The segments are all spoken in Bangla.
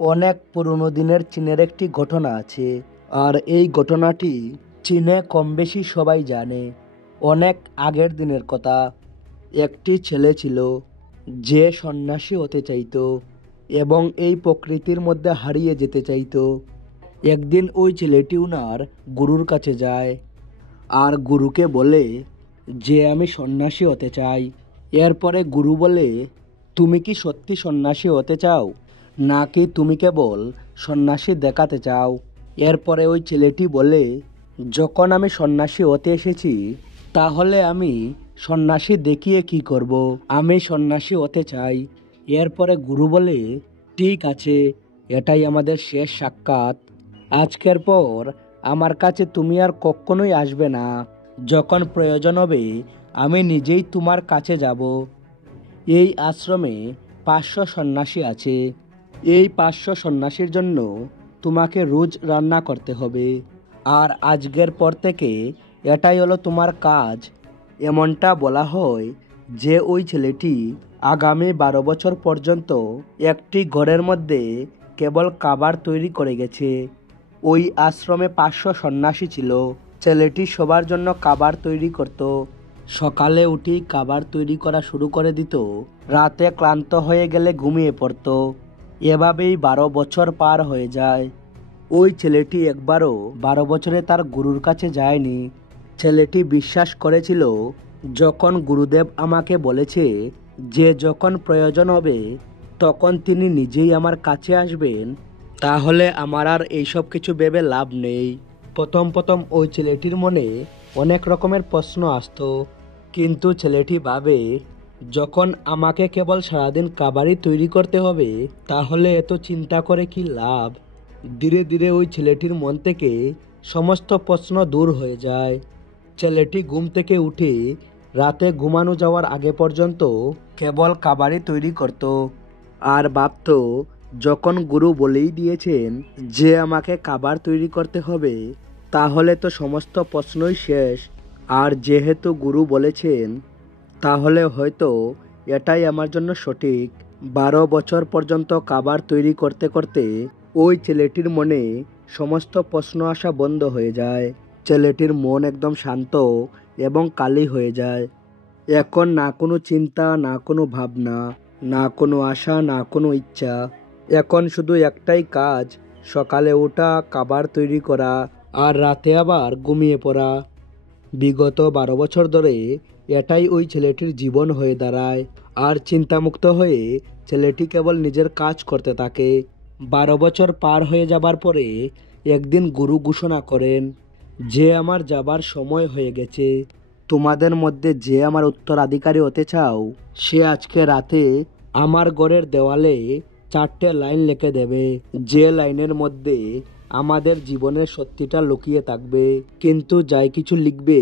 অনেক পুরনো দিনের চীনের একটি ঘটনা আছে, আর এই ঘটনাটি চীনে কম বেশি সবাই জানে। অনেক আগের দিনের কথা। একটি ছেলে ছিল যে সন্ন্যাসী হতে চাইতো এবং এই প্রকৃতির মধ্যে হারিয়ে যেতে চাইতো। একদিন ওই ছেলেটি উনার গুরুর কাছে যায় আর গুরুকে বলে যে আমি সন্ন্যাসী হতে চাই। এরপরে গুরু বলে, তুমি কি সত্যি সন্ন্যাসী হতে চাও, নাকি তুমি কেবল সন্ন্যাসী দেখাতে চাও? এরপরে ওই ছেলেটি বলে, যখন আমি সন্ন্যাসী হতে এসেছি, তাহলে আমি সন্ন্যাসী দেখিয়ে কি করব, আমি সন্ন্যাসী হতে চাই। এরপরে গুরু বলে, ঠিক আছে, এটাই আমাদের শেষ সাক্ষাৎ। আজকের পর আমার কাছে তুমি আর কখনোই আসবে না। যখন প্রয়োজন হবে আমি নিজেই তোমার কাছে যাব। এই আশ্রমে 500 সন্ন্যাসী আছে। এই 500 সন্ন্যাসীর জন্য তোমাকে রোজ রান্না করতে হবে, আর আজকের পর থেকে এটাই হলো তোমার কাজ। এমনটা বলা হয় যে ওই ছেলেটি আগামী 12 বছর পর্যন্ত একটি ঘরের মধ্যে কেবল খাবার তৈরি করে গেছে। ওই আশ্রমে 500 সন্ন্যাসী ছিল। ছেলেটি সবার জন্য খাবার তৈরি করত। সকালে উঠেই খাবার তৈরি করা শুরু করে দিত, রাতে ক্লান্ত হয়ে গেলে ঘুমিয়ে পড়ত। এভাবেই 12 বছর পার হয়ে যায়। ওই ছেলেটি একবারও 12 বছরে তার গুরুর কাছে যায়নি। ছেলেটি বিশ্বাস করেছিল, যখন গুরুদেব আমাকে বলেছে যে যখন প্রয়োজন হবে তখন তিনি নিজেই আমার কাছে আসবেন, তাহলে আমার আর এইসব কিছু ভেবে লাভ নেই। প্রথম প্রথম ওই ছেলেটির মনে অনেক রকমের প্রশ্ন আসতো, কিন্তু ছেলেটি ভাবে, যখন আমাকে কেবল সারাদিন খাবারই তৈরি করতে হবে, তাহলে এত চিন্তা করে কি লাভ? ধীরে ধীরে ওই ছেলেটির মন থেকে সমস্ত প্রশ্ন দূর হয়ে যায়। ছেলেটি ঘুম থেকে উঠে রাতে ঘুমানো যাওয়ার আগে পর্যন্ত কেবল খাবারই তৈরি করত, আর ভাবত, যখন গুরু বলেই দিয়েছেন যে আমাকে খাবার তৈরি করতে হবে, তাহলে তো সমস্ত প্রশ্নই শেষ। আর যেহেতু গুরু বলেছেন, তাহলে হয়তো এটাই আমার জন্য সঠিক। 12 বছর পর্যন্ত খাবার তৈরি করতে করতে ওই ছেলেটির মনে সমস্ত প্রশ্ন আসা বন্ধ হয়ে যায়। ছেলেটির মন একদম শান্ত এবং কালি হয়ে যায়। এখন না কোনো চিন্তা, না কোনো ভাবনা, না কোনো আশা, না কোনো ইচ্ছা। এখন শুধু একটাই কাজ, সকালে ওঠা, খাবার তৈরি করা, আর রাতে আবার ঘুমিয়ে পড়া। বিগত 12 বছর ধরে এটাই ওই ছেলেটির জীবন হয়ে দাঁড়ায়। আর চিন্তামুক্ত হয়ে ছেলেটি কেবল নিজের কাজ করতে থাকে। 12 বছর পার হয়ে যাবার পরে একদিন গুরু ঘোষণা করেন যে আমার যাবার সময় হয়ে গেছে। তোমাদের মধ্যে যে আমার উত্তরাধিকারী হতে চাও, সে আজকে রাতে আমার ঘরের দেওয়ালে 4টে লাইন লিখে দেবে, যে লাইনের মধ্যে আমাদের জীবনের সত্যিটা লুকিয়ে থাকবে। কিন্তু যাই কিছু লিখবে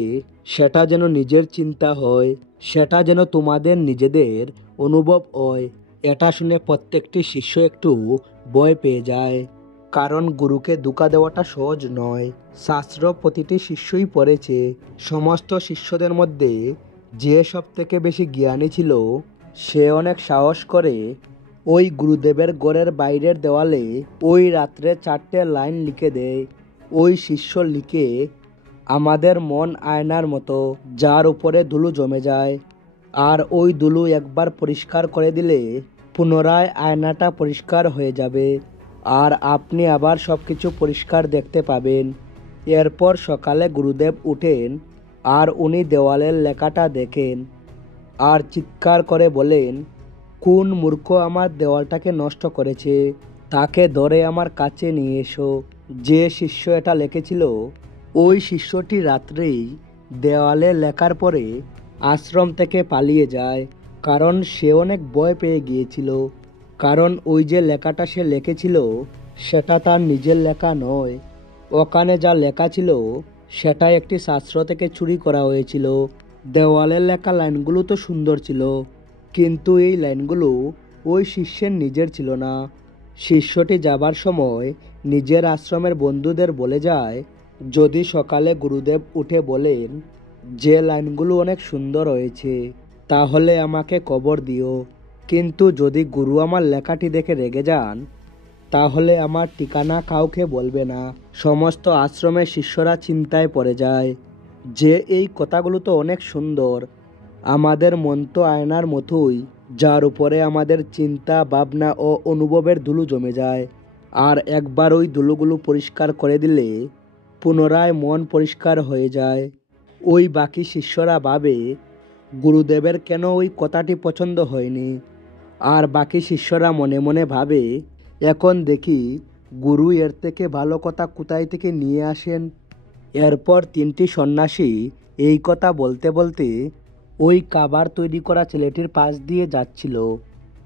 সেটা যেন নিজের চিন্তা হয়, সেটা যেন তোমাদের নিজেদের অনুভব হয়। এটা শুনে প্রত্যেকটি শিষ্য একটু ভয় পেয়ে যায়, কারণ গুরুকে ধোঁকা দেওয়াটা সহজ নয়। শাস্ত্র প্রতিটি শিষ্যই পড়েছে। সমস্ত শিষ্যদের মধ্যে যে সব থেকে বেশি জ্ঞানী ছিল, সে অনেক সাহস করে ওই গুরুদেবের ঘরের বাইরের দেওয়ালে ওই রাত্রে 4টে লাইন লিখে দেয়। ওই শিষ্য লিখে, আমাদের মন আয়নার মতো, যার উপরে ধুলো জমে যায়, আর ওই ধুলো একবার পরিষ্কার করে দিলে পুনরায় আয়নাটা পরিষ্কার হয়ে যাবে, আর আপনি আবার সব কিছু পরিষ্কার দেখতে পাবেন। এরপর সকালে গুরুদেব উঠেন আর উনি দেওয়ালের লেখাটা দেখেন আর চিৎকার করে বলেন, কোন মূর্খ আমার দেওয়ালটাকে নষ্ট করেছে, তাকে ধরে আমার কাছে নিয়ে এসো। যে শিষ্য এটা লিখেছিল, ওই শিষ্যটি রাত্রেই দেওয়ালে লেখার পরে আশ্রম থেকে পালিয়ে যায়, কারণ সে অনেক ভয় পেয়ে গিয়েছিল। কারণ ওই যে লেখাটা সে লিখেছিল, সেটা তার নিজের লেখা নয়। ওখানে যা লেখা ছিল সেটা একটি শাস্ত্র থেকে চুরি করা হয়েছিল। দেওয়ালের লেখা লাইনগুলো তো সুন্দর ছিল, কিন্তু এই লাইনগুলো ওই শিষ্যের নিজের ছিল না। শিষ্যটি যাবার সময় নিজের আশ্রমের বন্ধুদের বলে যায়, যদি সকালে গুরুদেব উঠে বলেন যে লাইনগুলো অনেক সুন্দর হয়েছে, তাহলে আমাকে খবর দিও। কিন্তু যদি গুরু আমার লেখাটি দেখে রেগে যান, তাহলে আমার ঠিকানা কাউকে বলবে না। সমস্ত আশ্রমের শিষ্যরা চিন্তায় পড়ে যায় যে এই কথাগুলো তো অনেক সুন্দর, আমাদের মন তো আয়নার মতোই, যার উপরে আমাদের চিন্তা ভাবনা ও অনুভবের ধুলো জমে যায়। আর একবার ওই ধুলোগুলো পরিষ্কার করে দিলে পুনরায় মন পরিষ্কার হয়ে যায়। ওই বাকি শিষ্যরা ভাবে গুরুদেবের কেন ওই কথাটি পছন্দ হয়নি। আর বাকি শিষ্যরা মনে মনে ভাবে এখন দেখি গুরু এর থেকে ভালো কথা কোথায় থেকে নিয়ে আসেন। এরপর তিনটি সন্ন্যাসী এই কথা বলতে বলতে ওই কাবার তৈরি করা ছেলেটির পাশ দিয়ে যাচ্ছিল।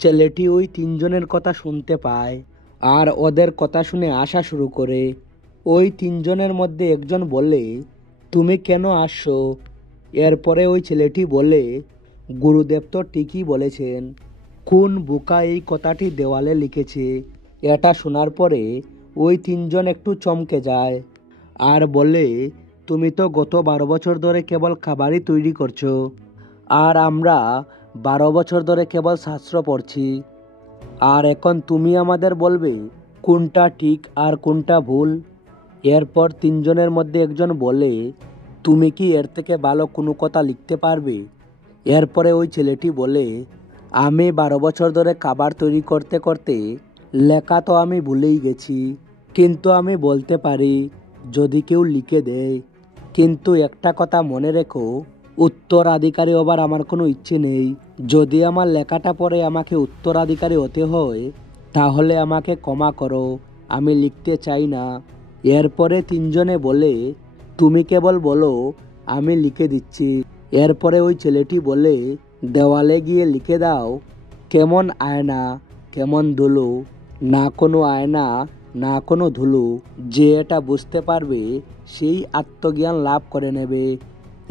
ছেলেটি ওই তিনজনের কথা শুনতে পায় আর ওদের কথা শুনে আসা শুরু করে। ওই তিনজনের মধ্যে একজন বলে, তুমি কেন আসছো? এরপরে ওই ছেলেটি বলে, গুরুদেব তো ঠিকই বলেছেন। কোন বোকা এই কথাটি দেওয়ালে লিখেছে? এটা শোনার পরে ওই তিনজন একটু চমকে যায় আর বলে, তুমি তো গত 12 বছর ধরে কেবল খাবারই তৈরি করছো, আর আমরা 12 বছর ধরে কেবল শাস্ত্র পড়ছি, আর এখন তুমি আমাদের বলবে কোনটা ঠিক আর কোনটা ভুল? এরপর তিনজনের মধ্যে একজন বলে, তুমি কি এর থেকে ভালো কোনো কথা লিখতে পারবে? এরপরে ওই ছেলেটি বলে, আমি 12 বছর ধরে খাবার তৈরি করতে করতে লেখা তো আমি ভুলেই গেছি, কিন্তু আমি বলতে পারি যদি কেউ লিখে দেয়। কিন্তু একটা কথা মনে রেখো, উত্তরাধিকারী হবার আমার কোনো ইচ্ছে নেই। যদি আমার লেখাটা পড়ে আমাকে উত্তরাধিকারী হতে হয় তাহলে আমাকে ক্ষমা করো, আমি লিখতে চাই না। এরপরে তিনজনে বলে, তুমি কেবল বলো, আমি লিখে দিচ্ছি। এরপরে ওই ছেলেটি বলে, দেওয়ালে গিয়ে লিখে দাও, কেমন আয়না কেমন ধুলো, না কোনো আয়না না কোনো ধুলো, যে এটা বুঝতে পারবে সেই আত্মজ্ঞান লাভ করে নেবে।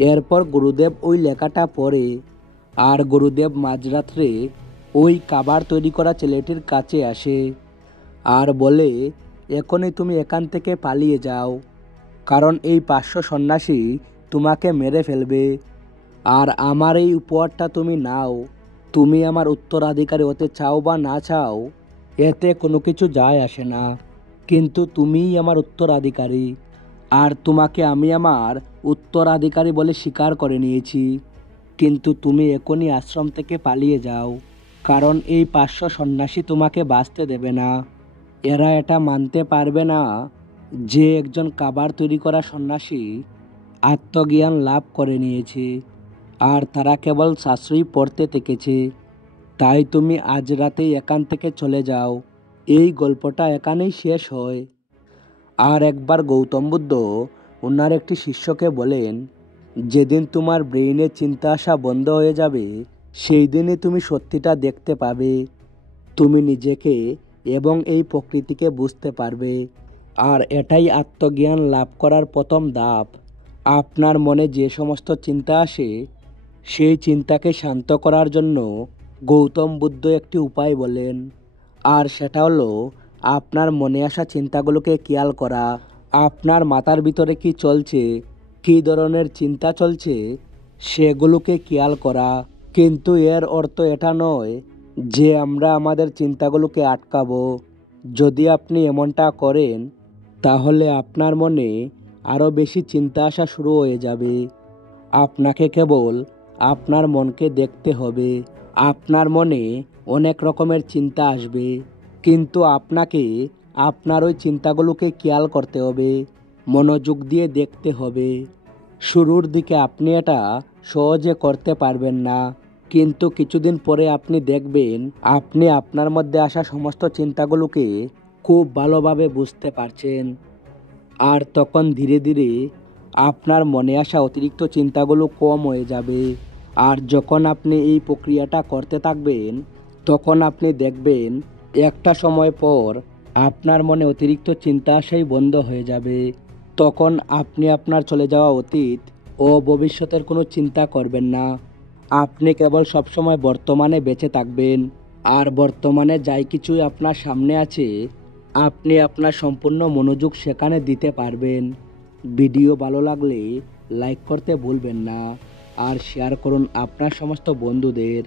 এরপর গুরুদেব ওই লেখাটা পড়ে আর গুরুদেব মাঝরাত্রে ওই খাবার তৈরি করা ছেলেটির কাছে আসে আর বলে, এখনই তুমি এখান থেকে পালিয়ে যাও, কারণ এই 500 সন্ন্যাসী তোমাকে মেরে ফেলবে। আর আমার এই উপহারটা তুমি নাও। তুমি আমার উত্তরাধিকারী হতে চাও বা না চাও এতে কোনো কিছু যায় আসে না, কিন্তু তুমিই আমার উত্তরাধিকারী, আর তোমাকে আমি আমার উত্তরাধিকারী বলে স্বীকার করে নিয়েছি। কিন্তু তুমি এখনই আশ্রম থেকে পালিয়ে যাও, কারণ এই 500 সন্ন্যাসী তোমাকে বাঁচতে দেবে না। এরা এটা মানতে পারবে না যে একজন খাবার তৈরি করা সন্ন্যাসী আত্মজ্ঞান লাভ করে নিয়েছে, আর তারা কেবল শাস্ত্রই পড়তে থেকেছে। তাই তুমি আজ রাতেই এখান থেকে চলে যাও। এই গল্পটা এখানেই শেষ হয়। আর একবার গৌতম বুদ্ধ ওনার একটি শিষ্যকে বলেন, যেদিন তোমার ব্রেইনে চিন্তা আসা বন্ধ হয়ে যাবে সেই দিনই তুমি সত্যিটা দেখতে পাবে। তুমি নিজেকে এবং এই প্রকৃতিকে বুঝতে পারবে, আর এটাই আত্মজ্ঞান লাভ করার প্রথম ধাপ। আপনার মনে যে সমস্ত চিন্তা আসে সেই চিন্তাকে শান্ত করার জন্য গৌতম বুদ্ধ একটি উপায় বলেন, আর সেটা হলো আপনার মনে আসা চিন্তাগুলোকে খেয়াল করা। আপনার মাথার ভিতরে কি চলছে, কী ধরনের চিন্তা চলছে সেগুলোকে খেয়াল করা। কিন্তু এর অর্থ এটা নয় যে আমরা আমাদের চিন্তাগুলোকে আটকাবো। যদি আপনি এমনটা করেন তাহলে আপনার মনে আরও বেশি চিন্তা আসা শুরু হয়ে যাবে। আপনাকে কেবল আপনার মনকে দেখতে হবে। আপনার মনে অনেক রকমের চিন্তা আসবে, কিন্তু আপনাকে আপনার ওই চিন্তাগুলোকে খেয়াল করতে হবে, মনোযোগ দিয়ে দেখতে হবে। শুরুর দিকে আপনি এটা সহজে করতে পারবেন না, কিন্তু কিছুদিন পরে আপনি দেখবেন আপনি আপনার মধ্যে আসা সমস্ত চিন্তাগুলোকে খুব ভালোভাবে বুঝতে পারছেন। আর তখন ধীরে ধীরে আপনার মনে আসা অতিরিক্ত চিন্তাগুলো কম হয়ে যাবে। আর যখন আপনি এই প্রক্রিয়াটা করতে থাকবেন তখন আপনি দেখবেন একটা সময় পর আপনার মনে অতিরিক্ত চিন্তা আসাই বন্ধ হয়ে যাবে। তখন আপনি আপনার চলে যাওয়া অতীত ও ভবিষ্যতের কোনো চিন্তা করবেন না। আপনি কেবল সবসময় বর্তমানে বেঁচে থাকবেন, আর বর্তমানে যাই কিছুই আপনার সামনে আছে আপনি আপনার সম্পূর্ণ মনোযোগ সেখানে দিতে পারবেন। ভিডিও ভালো লাগলে লাইক করতে ভুলবেন না, আর শেয়ার করুন আপনার সমস্ত বন্ধুদের।